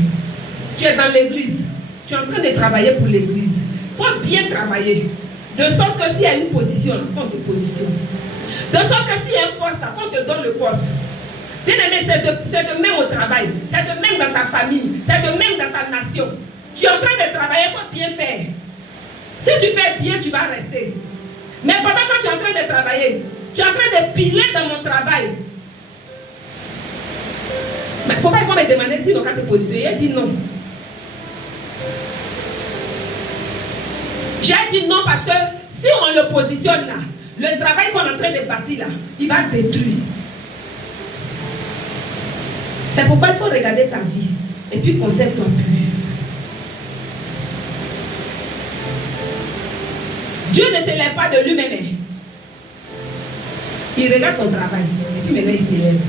Tu es dans l'église, tu es en train de travailler pour l'église. Il faut bien travailler. De sorte que s'il y a une position, on te positionne. De sorte que s'il y a un poste, on te donne le poste. Bien aimé, c'est de même au travail, c'est de même dans ta famille, c'est de même dans ta nation. Tu es en train de travailler, il faut bien faire. Si tu fais bien, tu vas rester. Mais pendant que tu es en train de travailler, tu es en train de piler dans mon travail. Mais pourquoi ils vont me demander si donc à te positionner? J'ai dit non. J'ai dit non parce que si on le positionne là, le travail qu'on est en train de bâtir là, il va détruire. C'est pourquoi il faut regarder ta vie et puis conserve-toi pur. Dieu ne s'élève pas de lui-même. Il regarde ton travail et puis maintenant il s'élève.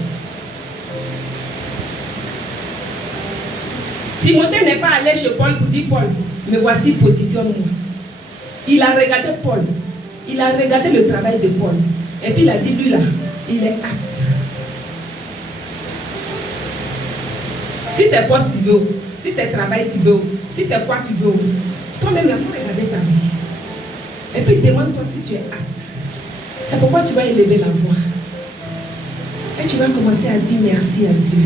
Timothée n'est pas allé chez Paul pour dire Paul, me voici, positionne-moi. Il a regardé Paul. Il a regardé le travail de Paul. Et puis il a dit, lui là, il est apte. Si c'est poste tu veux, si c'est travail tu veux, si c'est quoi tu veux, toi-même il faut regarder ta vie. Et puis demande-toi si tu es apte. C'est pourquoi tu vas élever la voix. Et tu vas commencer à dire merci à Dieu.